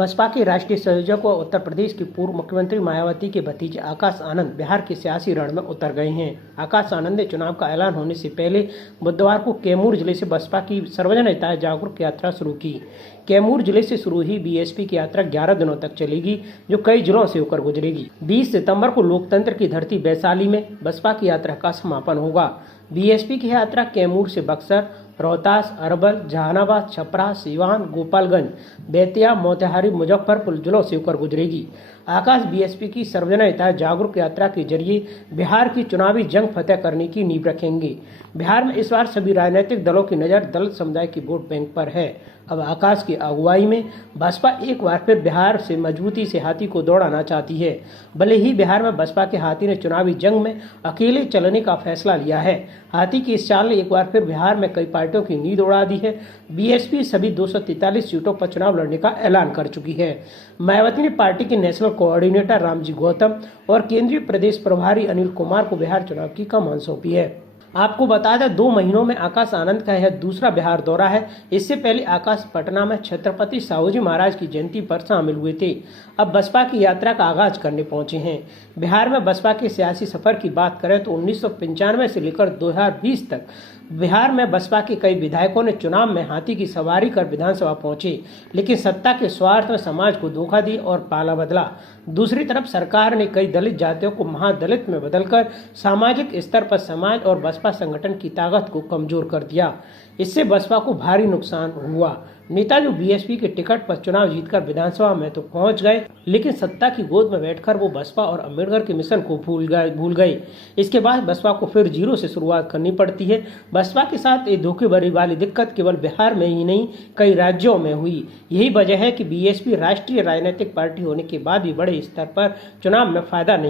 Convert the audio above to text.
बसपा के राष्ट्रीय संयोजक व उत्तर प्रदेश की पूर्व मुख्यमंत्री मायावती के भतीजे आकाश आनंद बिहार के सियासी रण में उतर गए हैं। आकाश आनंद ने चुनाव का ऐलान होने से पहले बुधवार को कैमूर जिले से बसपा की सर्वजन हिताय जागरूक यात्रा शुरू की। कैमूर जिले से शुरू हुई बीएसपी की यात्रा 11 दिनों तक चलेगी, जो कई जिलों से होकर गुजरेगी। 20 सितंबर को लोकतंत्र की धरती वैशाली में बसपा की यात्रा का समापन होगा। बीएसपी की यात्रा कैमूर से बक्सर, रोहतास, अरवल, जहानाबाद, छपरा, सीवान, गोपालगंज, बेतिया, मोतिहारी, मुजफ्फरपुर जिलों से होकर गुजरेगी। आकाश बीएसपी की सर्वजन हिताय जागरूक यात्रा के जरिए बिहार की चुनावी जंग फतेह करने की नींव रखेंगे। बिहार में इस बार सभी राजनीतिक दलों की नज़र दलित समुदाय की वोट बैंक पर है। अब आकाश की अगुवाई में बसपा एक बार फिर बिहार से मजबूती से हाथी को दौड़ाना चाहती है। भले ही बिहार में बसपा के हाथी ने चुनावी जंग में अकेले चलने का फैसला लिया है, हाथी की इस चाल ने एक बार फिर बिहार में कई पार्टियों की नींद उड़ा दी है। बीएसपी सभी 243 सीटों पर चुनाव लड़ने का ऐलान कर चुकी है। मायावती ने पार्टी के नेशनल कोऑर्डिनेटर रामजी गौतम और केंद्रीय प्रदेश प्रभारी अनिल कुमार को बिहार चुनाव की कमान सौंपी है। आपको बता दें, 2 महीनों में आकाश आनंद का यह दूसरा बिहार दौरा है। इससे पहले आकाश पटना में छत्रपति साहूजी महाराज की जयंती पर शामिल हुए थे। अब बसपा की यात्रा का आगाज करने पहुंचे हैं। बिहार में बसपा के सियासी सफर की बात करें तो 1995 से लेकर 2020 तक बिहार में बसपा के कई विधायकों ने चुनाव में हाथी की सवारी कर विधानसभा पहुंचे, लेकिन सत्ता के स्वार्थ में समाज को धोखा दी और पाला बदला। दूसरी तरफ सरकार ने कई दलित जातियों को महादलित में बदलकर सामाजिक स्तर पर समाज और बसपा संगठन की ताकत को कमजोर कर दिया। इससे बसपा को भारी नुकसान हुआ। नेता जो बीएसपी के टिकट पर चुनाव जीतकर विधानसभा में तो पहुंच गए, लेकिन सत्ता की गोद में बैठकर वो बसपा और अम्बेडकर के मिशन को भूल गए। इसके बाद बसपा को फिर जीरो से शुरुआत करनी पड़ती है। बसपा के साथ ये धोखेबाजी वाली दिक्कत केवल बिहार में ही नहीं, कई राज्यों में हुई। यही वजह है कि बीएसपी राष्ट्रीय राजनीतिक पार्टी होने के बाद भी बड़े स्तर पर चुनाव में फायदा नहीं